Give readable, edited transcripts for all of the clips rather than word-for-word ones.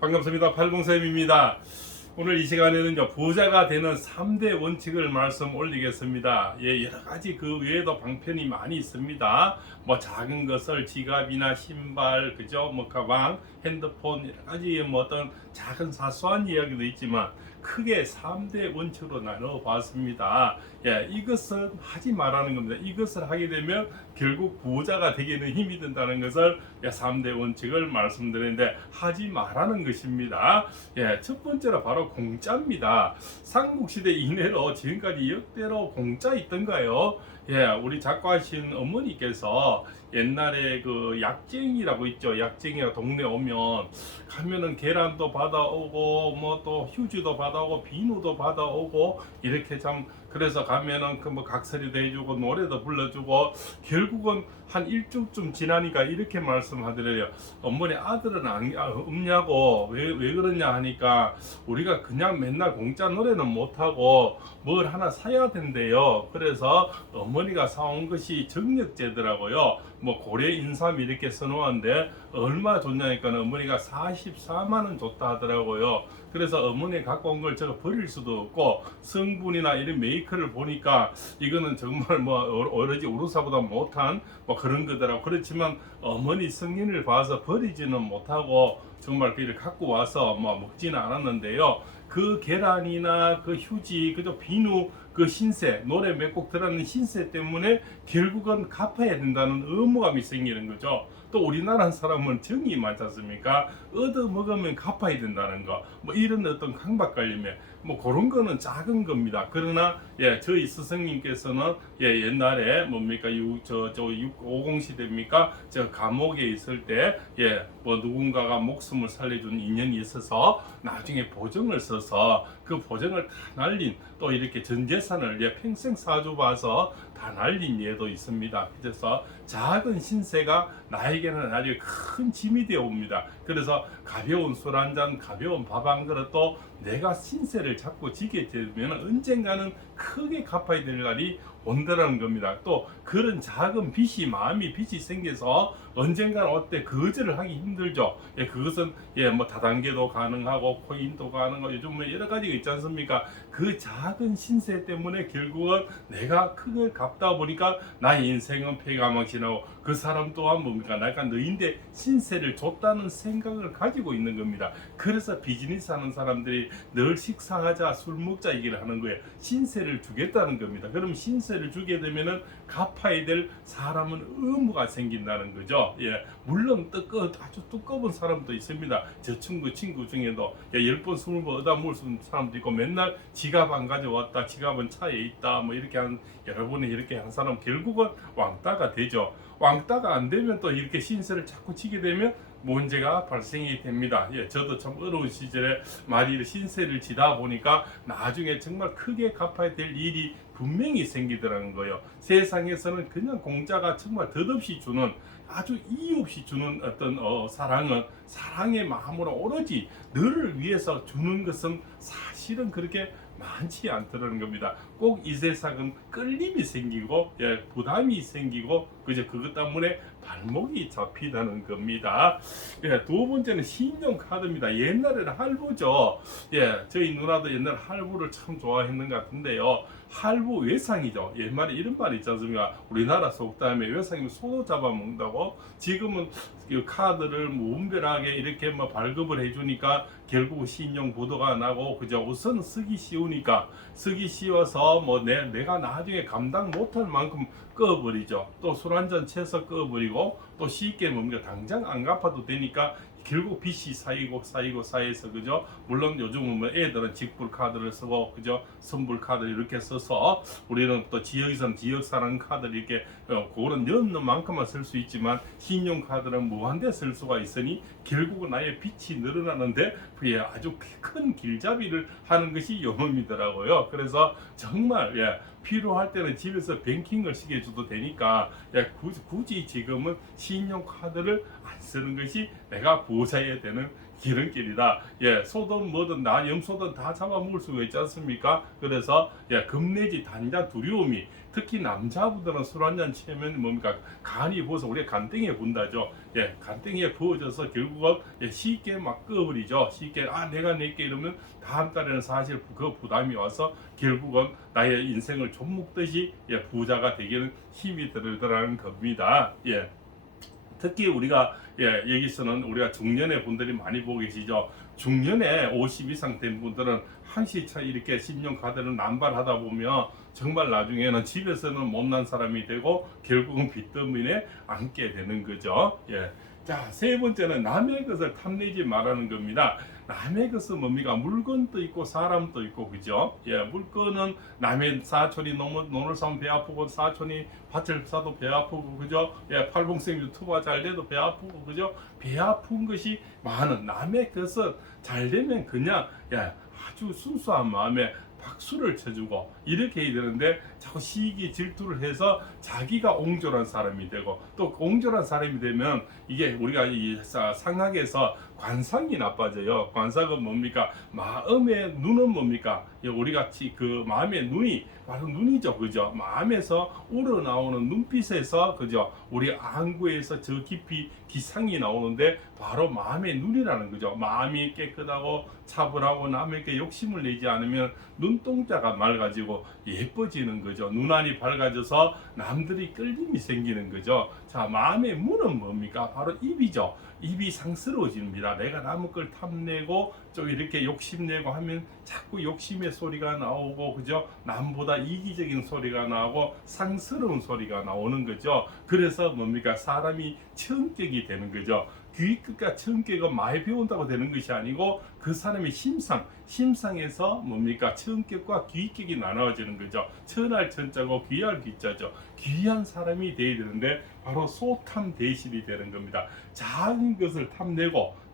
반갑습니다. 팔봉쌤입니다. 오늘 이 시간에는요, 부자가 되는 3대 원칙을 말씀 올리겠습니다. 예, 여러 가지 그 외에도 방편이 많이 있습니다. 뭐 작은 것을 지갑이나 신발, 그죠? 뭐 가방, 핸드폰, 여러 가지 뭐 어떤 작은 사소한 이야기도 있지만 크게 3대 원칙으로 나눠 봤습니다. 예, 이것은 하지 말라는 겁니다. 이것을 하게 되면 결국 부자가 되기는 힘이 든다는 것을 3대 원칙을 말씀드리는데 하지 말라는 것입니다. 예, 첫 번째로 바로 공짜입니다. 삼국시대 이내로 지금까지 역대로 공짜 있던가요? 예, 우리 작가하신 어머니께서 옛날에 그 약쟁이라고 있죠. 약쟁이가 동네 오면 가면은 계란도 받아오고 뭐 또 휴지도 받아오고 비누도 받아오고 이렇게 참 그래서 가면은 그 뭐 각설이도 해주고 노래도 불러주고 결국은 한 일주쯤 지나니까 이렇게 말씀하더래요. 어머니 아들은 없냐고 왜 그러냐 하니까 우리가 그냥 맨날 공짜 노래는 못하고 뭘 하나 사야 된대요. 그래서 어머니가 사온 것이 정력제더라고요. 뭐 고래 인삼 이렇게 써놓았는데 얼마 줬냐니까 어머니가 44만 원 줬다 하더라고요. 그래서 어머니 갖고 온 걸 제가 버릴 수도 없고 성분이나 이런 메이커를 보니까 이거는 정말 뭐 오로지 우루사보다 못한 뭐 그런 거더라고. 그렇지만 어머니 성인을 봐서 버리지는 못하고 정말 그를 갖고 와서 뭐 먹지는 않았는데요. 그 계란이나 그 휴지, 그저 비누, 그 신세, 노래 몇 곡 들었는 신세 때문에 결국은 갚아야 된다는 의무감이 생기는 거죠. 또 우리나라 사람은 정이 많지 않습니까? 얻어먹으면 갚아야 된다는 거, 뭐 이런 어떤 강박관념에 뭐 그런 거는 작은 겁니다. 그러나 저희 스승님께서는 옛날에 뭡니까 50 시대입니까? 저 감옥에 있을 때 뭐 누군가가 목숨을 살려준 인연이 있어서 나중에 보증을 써서 그 보증을 다 날린 또 이렇게 전 재산을 평생 사주 봐서 다 날린 예도 있습니다. 그래서 작은 신세가 나에게는 아주 큰 짐이 되어 옵니다. 그래서 가벼운 술 한 잔, 가벼운 밥 한 그릇도 내가 신세를 자꾸 지게 되면 언젠가는 크게 갚아야 될 날이 온다는 겁니다. 또 그런 작은 빚이 마음이 빚이 생겨서 언젠가는 어때 거절을 하기 힘들죠. 그것은 뭐 다단계도 가능하고 코인도 가능하고 요즘 뭐 여러 가지가 있지 않습니까? 그 작은 신세 때문에 결국은 내가 크게 갚다 보니까 나의 인생은 폐가망신하고 그 사람 또한 뭡니까? 내가 너인데 신세를 줬다는 생각을 가지고 있는 겁니다. 그래서 비즈니스 하는 사람들이 늘 식사하자 술 먹자 얘기를 하는 거예요. 신세를 주겠다는 겁니다. 그럼 신세를 주게 되면은 갚아야 될 사람은 의무가 생긴다는 거죠. 물론 아주 두꺼운 사람도 있습니다. 저 친구 중에도 10번 20번 얻어 먹을 수 있는 사람도 있고 맨날 지갑 안 가져왔다 지갑은 차에 있다 뭐 이렇게 한 여러분이 이렇게 한 사람 결국은 왕따가 되죠. 왕따가 안 되면 또 이렇게 신세를 자꾸 지게 되면 문제가 발생이 됩니다. 저도 참 어려운 시절에 많이 신세를 지다 보니까 나중에 정말 크게 갚아야 될 일이 분명히 생기더라는 거예요. 세상에서는 그냥 공짜가 정말 덧없이 주는 아주 이유 없이 주는 어떤 사랑은 사랑의 마음으로 오로지 너를 위해서 주는 것은 사실은 그렇게 많지 않더라는 겁니다. 꼭 이 세상은 끌림이 생기고 부담이 생기고 그저 그것 때문에 발목이 잡히다는 겁니다. 두 번째는 신용카드입니다. 옛날에는 할부죠. 저희 누나도 옛날 할부를 참 좋아했는 것 같은데요. 할부 외상이죠. 옛말에 이런 말이 있지 않습니까? 우리나라 속담에 외상이면 소도 잡아먹는다고. 지금은 그 카드를 무분별하게 이렇게 뭐 발급을 해주니까 결국 신용 부도가 나고 그저 우선 쓰기 쉬우니까 쓰기 쉬워서 뭐 내가 나중에 감당 못할 만큼 꺼버리죠. 또 술 한잔 채서 꺼버리고 또 쉽게 뭡니까 당장 안 갚아도 되니까 결국 빚이 쌓여서 그죠. 물론 요즘은 뭐 애들은 직불 카드를 쓰고 그죠 선불 카드 이렇게 써서 우리는 또 지역에서는 지역사랑 카드를 이렇게 그거는 넣는 만큼만 쓸 수 있지만 신용카드는 무한대 쓸 수가 있으니 결국은 나의 빚이 늘어나는데 그게 아주 큰 길잡이를 하는 것이 요놈이더라고요. 그래서 정말 필요할 때는 집에서 뱅킹을 시켜줘도 되니까 굳이 지금은 신용카드를 안 쓰는 것이 내가 부자해야 되는 기름길이다. 예, 소든 뭐든 나 염소든 다 잡아먹을 수가 있지 않습니까? 그래서 예, 겁내지 단자 두려움이 특히 남자분들은 술 한잔 취하면 뭡니까? 간이 부어서 우리가 간땡이에 분다죠. 예, 간땡이에 부어져서 결국은 예, 쉽게 막 꺼버리죠. 쉽게 내가 낼게 이러면 다음 달에는 사실 그 부담이 와서 결국은 나의 인생을 좀 먹듯이 예, 부자가 되기는 힘이 들더라는 겁니다. 예. 특히 우리가 예, 여기서는 우리가 중년의 분들이 많이 보고 계시죠. 중년에 50 이상 된 분들은 한시차 이렇게 신용카드를 남발하다 보면 정말 나중에는 집에서는 못난 사람이 되고 결국은 빚더미에 앉게 되는 거죠. 예. 자, 세 번째는 남의 것을 탐내지 말라는 겁니다. 남의 것은 뭡니까? 물건도 있고 사람도 있고 그죠? 예, 물건은 남의 사촌이 논을 사면 배 아프고 사촌이 밭을 사도 배 아프고 그죠? 예, 팔봉생 유튜버가 잘 돼도 배 아프고 그죠? 배 아픈 것이 많은 남의 것은 잘 되면 그냥 예, 아주 순수한 마음에 박수를 쳐주고 이렇게 해야 되는데 자꾸 시기 질투를 해서 자기가 옹졸한 사람이 되고 또 옹졸한 사람이 되면 이게 우리가 이 상학에서 관상이 나빠져요. 관상은 뭡니까? 마음의 눈은 뭡니까? 우리가 그 마음의 눈이 바로 눈이죠, 그죠? 마음에서 우러나오는 눈빛에서 그죠? 우리 안구에서 저 깊이 기상이 나오는데 바로 마음의 눈이라는 거죠. 마음이 깨끗하고 차분하고 남에게 욕심을 내지 않으면 눈동자가 맑아지고 예뻐지는 거죠. 눈안이 밝아져서 남들이 끌림이 생기는 거죠. 자, 마음의 문은 뭡니까? 바로 입이죠. 입이 상스러워집니다. 내가 남의 걸 탐내고 좀 이렇게 욕심내고 하면 자꾸 욕심의 소리가 나오고 그죠? 남보다 이기적인 소리가 나오고 상스러운 소리가 나오는 거죠. 그래서 뭡니까? 사람이 천격이 되는 거죠. 귀끝과 천격은 많이 배운다고 되는 것이 아니고 그 사람의 심상에서 뭡니까? 천격과 귀격이 나눠지는 거죠. 천할 천자고 귀할 귀자죠. 귀한 사람이 되어야 되는데 바로 소탐 대실이 되는 겁니다. 작은 것을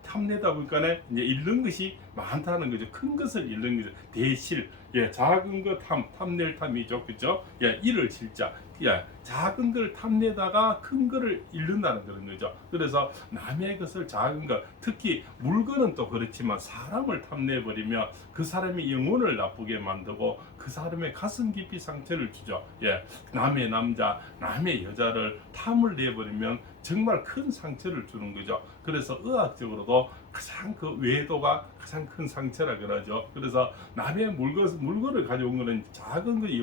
탐내다 보니까 이제 잃는 것이 많다는 거죠. 큰 것을 잃는 거죠. 대실, 예, 작은 것 탐낼 탐이죠, 그죠? 예, 이를 실자. 예, 작은 걸 탐내다가 큰 거를 잃는다는 그런 거죠. 그래서 남의 것을 작은 것, 특히 물건은 또 그렇지만 사람을 탐내버리면 그 사람의 영혼을 나쁘게 만들고 그 사람의 가슴 깊이 상처를 주죠. 예, 남의 남자, 남의 여자를 탐을 내버리면 정말 큰 상처를 주는 거죠. 그래서 의학적으로도 가장 그 외도가 가장 큰 상처라 그러죠. 그래서 남의 물건을 가져온 것은 작은 그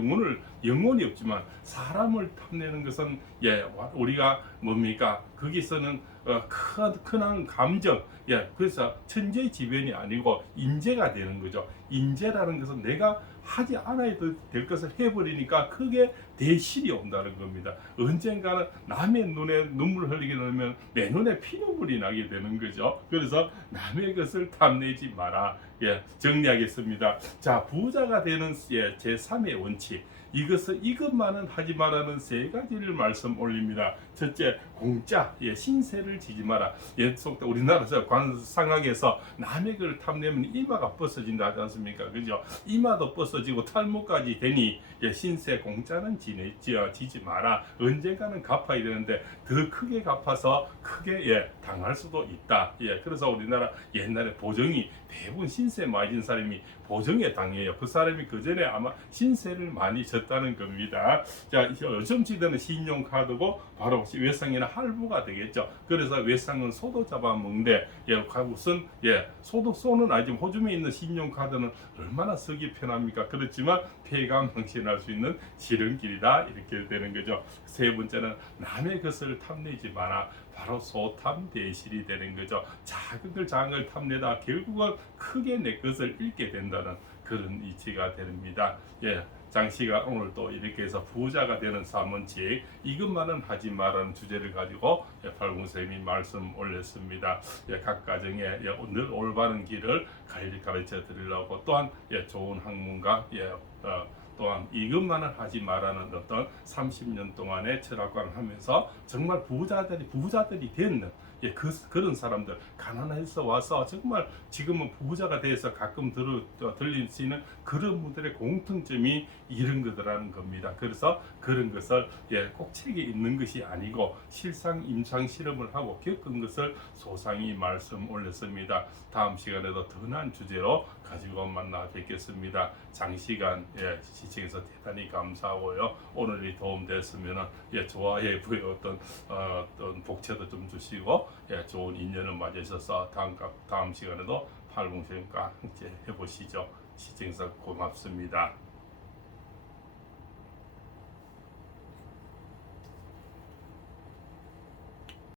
영혼이 없지만 사람을 탐내는 것은 예, 우리가 뭡니까? 거기서는 큰 감정, 예, 그래서 천재지변이 아니고 인재가 되는 거죠. 인재라는 것은 내가 하지 않아야 될 것을 해버리니까 크게 대실이 온다는 겁니다. 언젠가는 남의 눈에 눈물 흘리게 되면 내 눈에 피눈물이 나게 되는 거죠. 그래서 남의 것을 탐내지 마라. 예, 정리하겠습니다. 자, 부자가 되는 예, 제3의 원칙. 이것만은 하지 말라는 세 가지를 말씀 올립니다. 첫째, 공짜, 예, 신세를 지지 마라. 예, 우리나라에서 관상학에서 남의 걸 탐내면 이마가 벗어진다 하지 않습니까? 그죠? 이마도 벗어지고 탈모까지 되니 예, 신세 공짜는 지지 마라. 언젠가는 갚아야 되는데 더 크게 갚아서 크게 예, 당할 수도 있다. 예, 그래서 우리나라 옛날에 보정이 대부분 신세 맞은 사람이 보정에 당해요. 그 사람이 그 전에 아마 신세를 많이 졌다는 겁니다. 자, 요즘 시대는 신용카드고 바로 외상이나 할부가 되겠죠. 그래서 외상은 소도 잡아먹는데 예, 우선 예, 소는 아니지만 호주에 있는 신용카드는 얼마나 쓰기 편합니까? 그렇지만 폐가 망신할 수 있는 지름길이다 이렇게 되는 거죠. 세 번째는 남의 것을 탐내지 마라. 바로 소탐 대실이 되는 거죠. 작은 걸 탐내다 결국은 크게 내 것을 잃게 된다는 그런 이치가 됩니다. 예, 장씨가 오늘 또 이렇게 해서 부자가 되는 3원칙 이것만은 하지 말라는 주제를 가지고 예, 팔공쌤이 말씀 올렸습니다. 예, 각 가정에 예, 늘 올바른 길을 가르쳐 드리려고 또한 예, 좋은 학문가 또한 이것만은 하지 말라는 어떤 30년 동안의 철학관을 하면서 정말 부자들이 되는 그런 사람들 가난해서 와서 정말 지금은 부자가 돼서 가끔 들리시는 그런 분들의 공통점이 이런 거더라는 겁니다. 그래서 그런 것을 꼭 책에 있는 것이 아니고 실상 임상 실험을 하고 겪은 것을 소상히 말씀 올렸습니다. 다음 시간에도 더 나은 주제로 가지고 만나 뵙겠습니다. 장시간 시청해서 대단히 감사하고요. 오늘이 도움됐으면 좋아해 어떤 복채도 좀 주시고 좋은 인연을 맞으셔서 다음 시간에도 팔공생과 함께 해보시죠. 시청해서 고맙습니다.